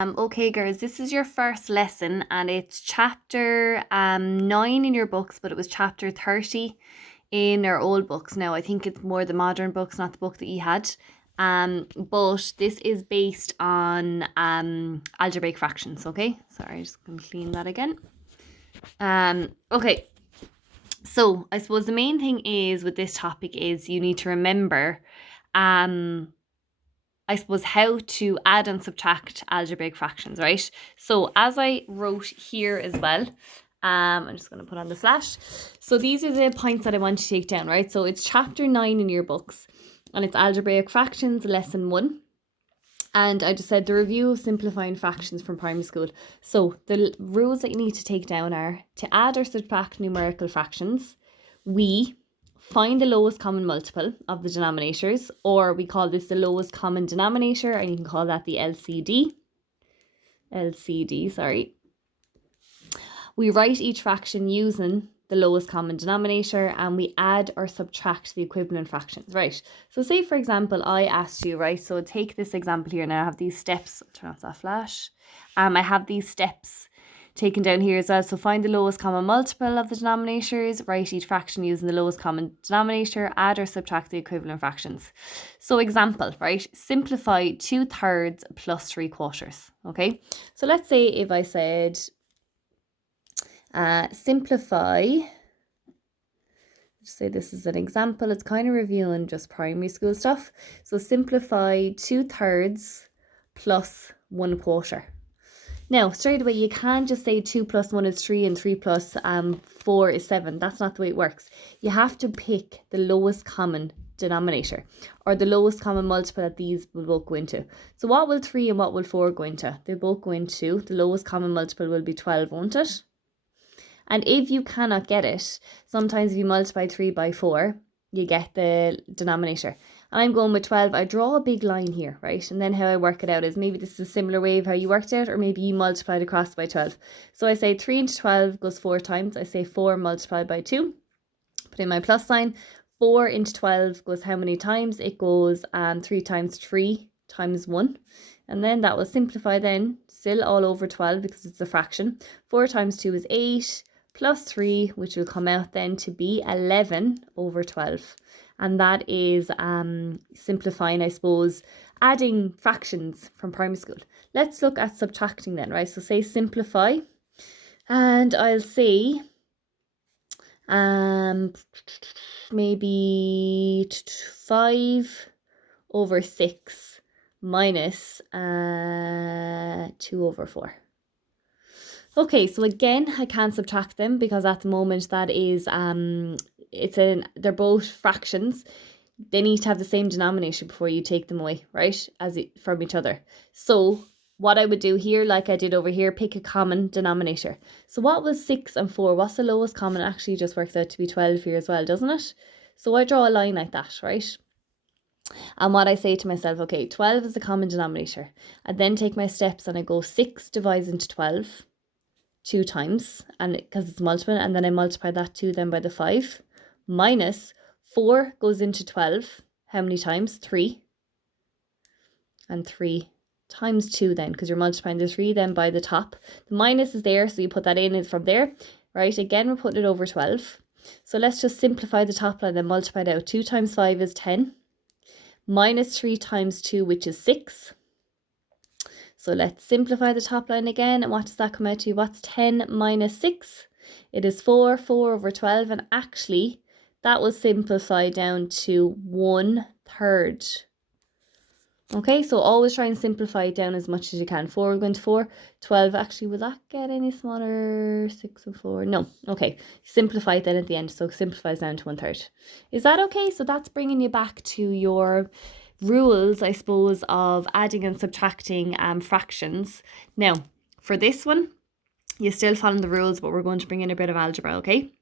Okay, girls, this is your first lesson and it's chapter 9 in your books, but it was chapter 30 in our old books. Now, I think it's more the modern books, not the book that you had. But this is based on algebraic fractions, okay? Sorry, just going to clean that again. Okay, so I suppose the main thing is with this topic is you need to remember I suppose how to add and subtract algebraic fractions, right? So as I wrote here as well, I'm just going to put on the flash. So these are the points that I want to take down, right? So it's chapter 9 in your books and it's algebraic fractions, lesson 1. And I just said the review of simplifying fractions from primary school. So the rules that you need to take down are to add or subtract numerical fractions, we find the lowest common multiple of the denominators, or we call this the lowest common denominator, and you can call that the LCD. We write each fraction using the lowest common denominator and we add or subtract the equivalent fractions, right? So say, for example, I asked you, right? So take this example here. Now I have these steps. Turn off that flash. I have these steps taken down here as well. So find the lowest common multiple of the denominators, write each fraction using the lowest common denominator, add or subtract the equivalent fractions. So example, right? Simplify 2/3 plus 3/4. Okay. So let's say if I said simplify, just say this is an example, it's kind of reviewing just primary school stuff. So simplify 2/3 plus 1/4. Now, straight away, you can't just say 2 plus 1 is 3 and 3 plus 4 is 7. That's not the way it works. You have to pick the lowest common denominator or the lowest common multiple that these will both go into. So what will 3 and what will 4 go into? They both go into, the lowest common multiple will be 12, won't it? And if you cannot get it, sometimes if you multiply 3 by 4, you get the denominator. And I'm going with 12. I draw a big line here, right? And then how I work it out is maybe this is a similar way of how you worked out, or maybe you multiplied across by 12. So I say 3 into 12 goes 4 times. I say 4 multiplied by 2. Put in my plus sign. 4 into 12 goes how many times? It goes 3 times 3 times 1. And then that will simplify then, still all over 12 because it's a fraction. 4 times 2 is 8. Plus 3, which will come out then to be 11 over 12. And that is simplifying, I suppose, adding fractions from primary school. Let's look at subtracting then, right? So say simplify, and I'll say maybe 5 over 6 minus 2 over 4. Okay, so again, I can't subtract them because at the moment that is, they're both fractions. They need to have the same denominator before you take them away, right, from each other. So what I would do here, like I did over here, pick a common denominator. So what was 6 and 4? What's the lowest common? It actually just works out to be 12 here as well, doesn't it? So I draw a line like that, right? And what I say to myself, okay, 12 is the common denominator. I then take my steps and I go 6 divides into 12. 2 times, and because it's multiple, and then I multiply that 2 then by the 5, minus 4 goes into 12. How many times? 3. And 3 times 2 then, because you're multiplying the 3 then by the top. The minus is there, so you put that in, it's from there, right? Again, we're putting it over 12. So let's just simplify the top line and multiply it out. 2 times 5 is 10. Minus 3 times 2, which is 6. So let's simplify the top line again. And what does that come out to? What's 10 minus 6? It is 4 over 12. And actually, that will simplify down to 1/3. Okay, so always try and simplify it down as much as you can. 4 will go into 4. 12, actually, will that get any smaller? 6 and 4? No. Okay, simplify it then at the end. So it simplifies down to 1/3. Is that okay? So that's bringing you back to your rules, I suppose, of adding and subtracting fractions. Now, for this one, you're still following the rules, but we're going to bring in a bit of algebra, okay?